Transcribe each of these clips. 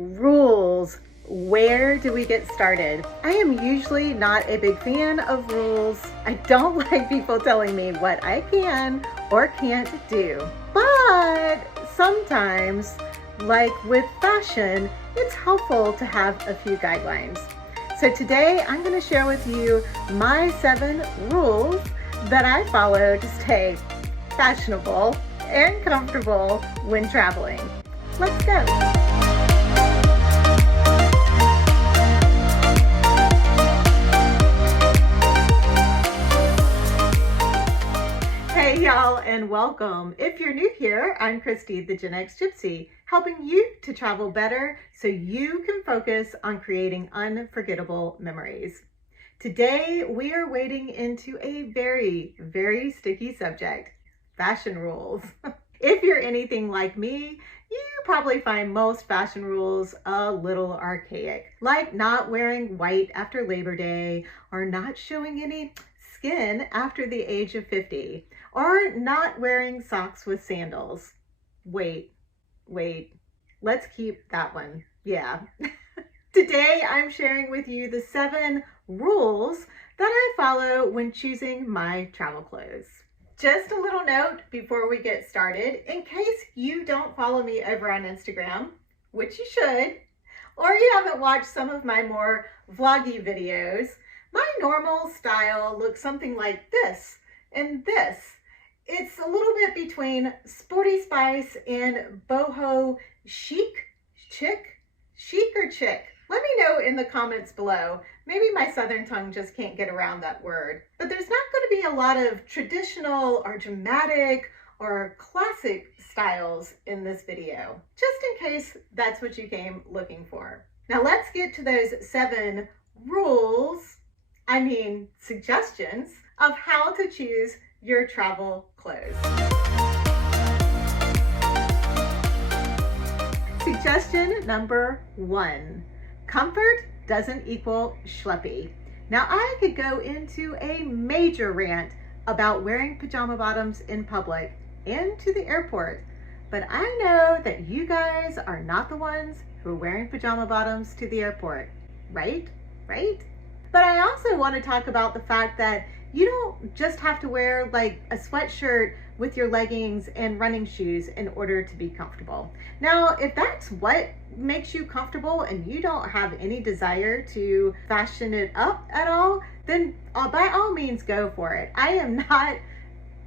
Rules. Where do we get started? I am usually not a big fan of rules. I don't like people telling me what I can or can't do. But sometimes, like with fashion, it's helpful to have a few guidelines. So today I'm going to share with you my 7 rules that I follow to stay fashionable and comfortable when traveling. Let's go. Hey y'all, and welcome. If you're new here, I'm Christi, the Gen X Gypsy, helping you to travel better so you can focus on creating unforgettable memories. Today, we are wading into a very, very sticky subject, fashion rules. If you're anything like me, you probably find most fashion rules a little archaic, like not wearing white after Labor Day, or not showing any skin after the age of 50, or not wearing socks with sandals. Wait, let's keep that one. Yeah. Today, I'm sharing with you the 7 rules that I follow when choosing my travel clothes. Just a little note before we get started, in case you don't follow me over on Instagram, which you should, or you haven't watched some of my more vloggy videos, my normal style looks something like this and this. It's a little bit between sporty spice and boho chic, chic or chic. Let me know in the comments below. Maybe my southern tongue just can't get around that word. But there's not going to be a lot of traditional or dramatic or classic styles in this video, just in case that's what you came looking for. Now let's get to those 7 suggestions of how to choose your travel clothes. Suggestion number 1. Comfort doesn't equal schleppy. Now I could go into a major rant about wearing pajama bottoms in public and to the airport, but I know that you guys are not the ones who are wearing pajama bottoms to the airport, right? But I also want to talk about the fact that you don't just have to wear like a sweatshirt with your leggings and running shoes in order to be comfortable. Now, if that's what makes you comfortable and you don't have any desire to fashion it up at all, then by all means go for it. I am not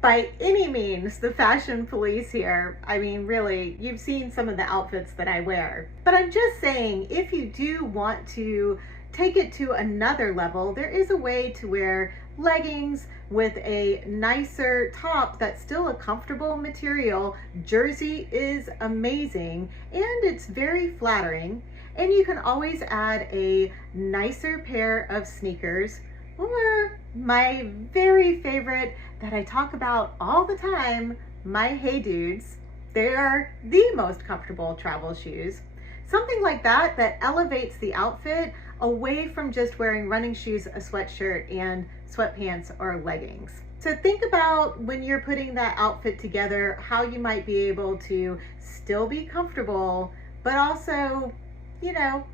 by any means the fashion police here. I mean, really, you've seen some of the outfits that I wear. But I'm just saying, if you do want to take it to another level, there is a way to wear leggings with a nicer top that's still a comfortable material. Jersey is amazing and it's very flattering, and you can always add a nicer pair of sneakers, or my very favorite that I talk about all the time, my Hey Dudes. They are the most comfortable travel shoes. Something like that elevates the outfit away from just wearing running shoes, a sweatshirt, and sweatpants or leggings. So think about when you're putting that outfit together, how you might be able to still be comfortable, but also,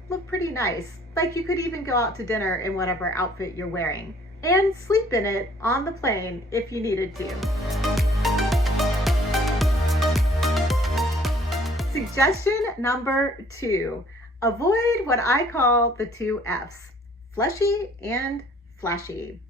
look pretty nice. Like you could even go out to dinner in whatever outfit you're wearing and sleep in it on the plane if you needed to. Suggestion number 2, avoid what I call the 2 F's, fleshy and flashy.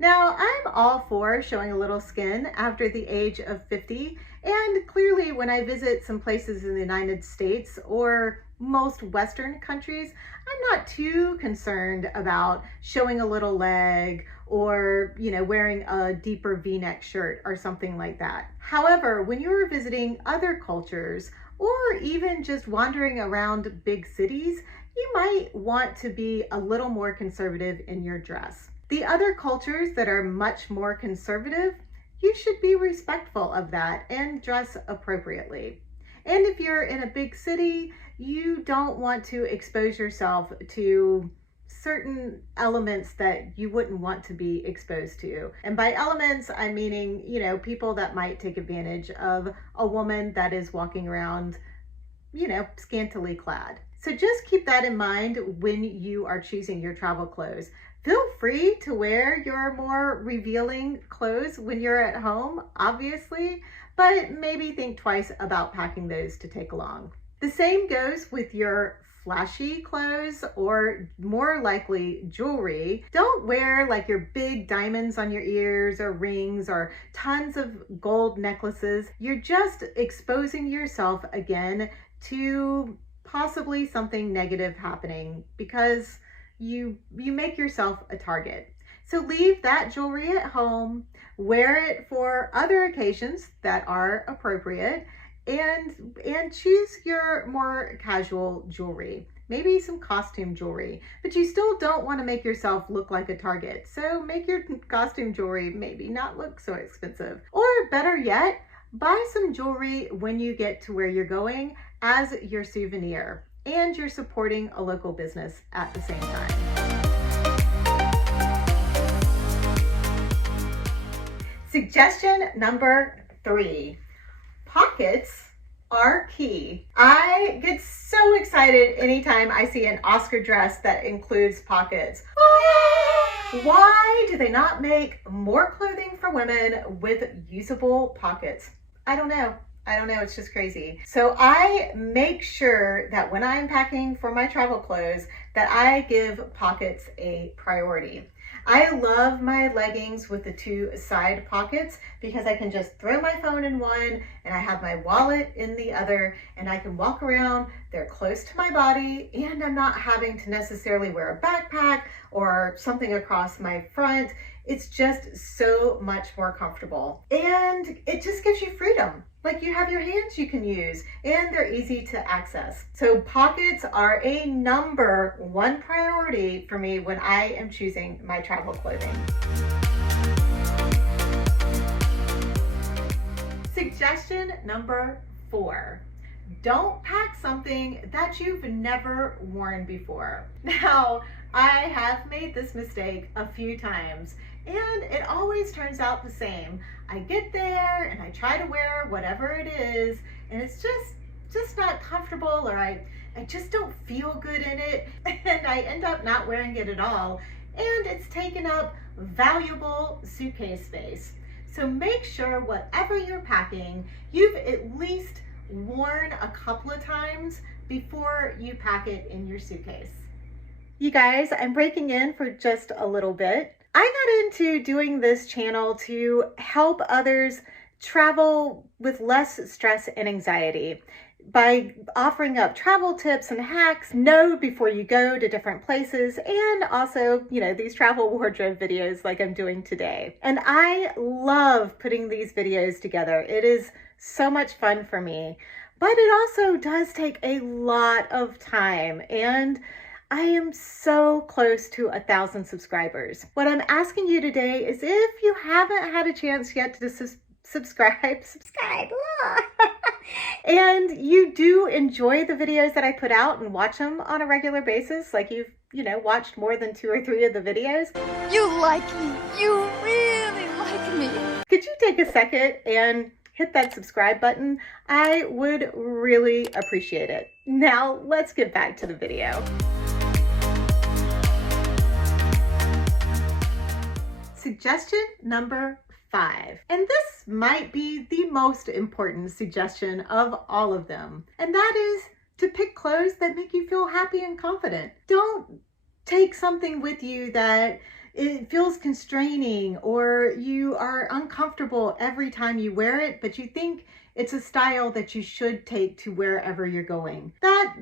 Now, I'm all for showing a little skin after the age of 50, and clearly when I visit some places in the United States or most Western countries, I'm not too concerned about showing a little leg or, wearing a deeper V-neck shirt or something like that. However, when you're visiting other cultures or even just wandering around big cities, you might want to be a little more conservative in your dress. The other cultures that are much more conservative, you should be respectful of that and dress appropriately. And if you're in a big city, you don't want to expose yourself to certain elements that you wouldn't want to be exposed to. And by elements, I'm meaning, people that might take advantage of a woman that is walking around scantily clad. So just keep that in mind when you are choosing your travel clothes. Feel free to wear your more revealing clothes when you're at home, obviously, but maybe think twice about packing those to take along. The same goes with your flashy clothes or more likely jewelry. Don't wear like your big diamonds on your ears or rings or tons of gold necklaces. You're just exposing yourself again to possibly something negative happening because you make yourself a target. So leave that jewelry at home, wear it for other occasions that are appropriate, and choose your more casual jewelry, maybe some costume jewelry, but you still don't want to make yourself look like a target. So make your costume jewelry maybe not look so expensive, or better yet, buy some jewelry when you get to where you're going as your souvenir, and you're supporting a local business at the same time. Suggestion number 3. Pockets are key. I get so excited anytime I see an Oscar dress that includes pockets. Why do they not make more clothing for women with usable pockets? I don't know. It's just crazy. So I make sure that when I'm packing for my travel clothes that I give pockets a priority. I love my leggings with the 2 side pockets because I can just throw my phone in one and I have my wallet in the other, and I can walk around. They're close to my body and I'm not having to necessarily wear a backpack or something across my front. It's just so much more comfortable and it just gives you freedom. Like you have your hands you can use and they're easy to access. So pockets are a number 1 priority for me when I am choosing my travel clothing. Suggestion number 4. Don't pack something that you've never worn before. Now, I have made this mistake a few times and it always turns out the same. I get there and I try to wear whatever it is and it's just not comfortable, or I just don't feel good in it and I end up not wearing it at all, and it's taken up valuable suitcase space. So make sure whatever you're packing, you've at least worn a couple of times before you pack it in your suitcase. You guys, I'm breaking in for just a little bit. I got into doing this channel to help others travel with less stress and anxiety by offering up travel tips and hacks, know before you go to different places, and also, these travel wardrobe videos like I'm doing today. And I love putting these videos together. It is so much fun for me, but it also does take a lot of time, and I am so close to 1,000 subscribers. What I'm asking you today is, if you haven't had a chance yet to subscribe, and you do enjoy the videos that I put out and watch them on a regular basis, like you've, watched more than 2 or 3 of the videos. You like me. You really like me. Could you take a second and hit that subscribe button? I would really appreciate it. Now let's get back to the video. Suggestion number 5. And this might be the most important suggestion of all of them. And that is to pick clothes that make you feel happy and confident. Don't take something with you that it feels constraining or you are uncomfortable every time you wear it, but you think it's a style that you should take to wherever you're going. That,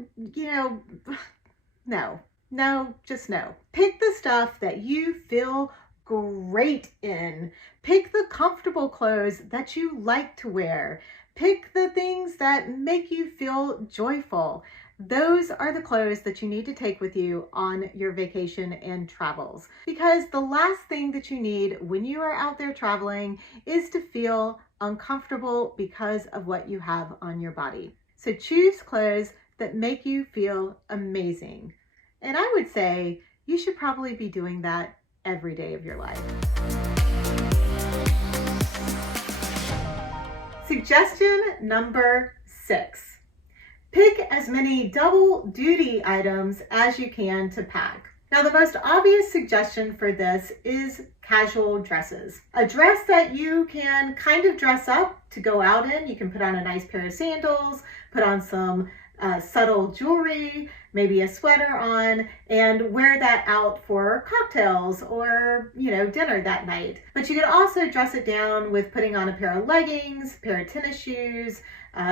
no, just no. Pick the stuff that you feel great in. Pick the comfortable clothes that you like to wear. Pick the things that make you feel joyful. Those are the clothes that you need to take with you on your vacation and travels, because the last thing that you need when you are out there traveling is to feel uncomfortable because of what you have on your body. So choose clothes that make you feel amazing. And I would say you should probably be doing that every day of your life. Suggestion number 6. Pick as many double duty items as you can to pack. Now, the most obvious suggestion for this is casual dresses. A dress that you can kind of dress up to go out in. You can put on a nice pair of sandals, put on some subtle jewelry, maybe a sweater on, and wear that out for cocktails or, dinner that night. But you can also dress it down with putting on a pair of leggings, a pair of tennis shoes,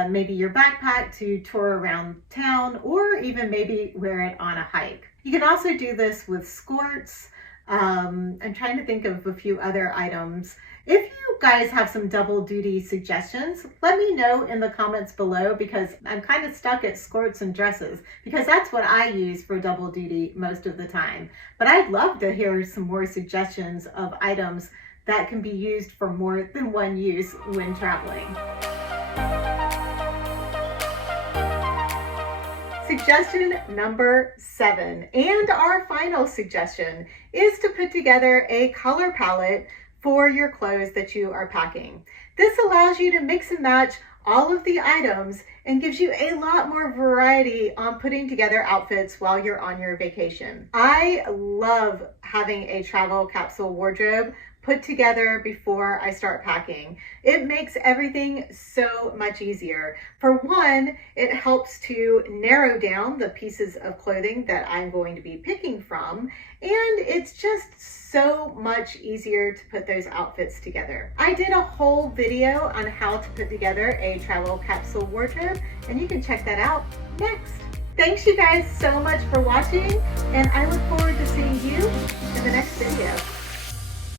maybe your backpack to tour around town, or even maybe wear it on a hike. You can also do this with skirts. I'm trying to think of a few other items. If you guys have some double duty suggestions, let me know in the comments below, because I'm kind of stuck at skirts and dresses because that's what I use for double duty most of the time. But I'd love to hear some more suggestions of items that can be used for more than one use when traveling. Suggestion number 7, and our final suggestion, is to put together a color palette for your clothes that you are packing. This allows you to mix and match all of the items and gives you a lot more variety on putting together outfits while you're on your vacation. I love having a travel capsule wardrobe put together before I start packing. It makes everything so much easier. For one, it helps to narrow down the pieces of clothing that I'm going to be picking from, and it's just so much easier to put those outfits together. I did a whole video on how to put together a travel capsule wardrobe, and you can check that out next. Thanks you guys so much for watching, and I look forward to seeing you in the next video.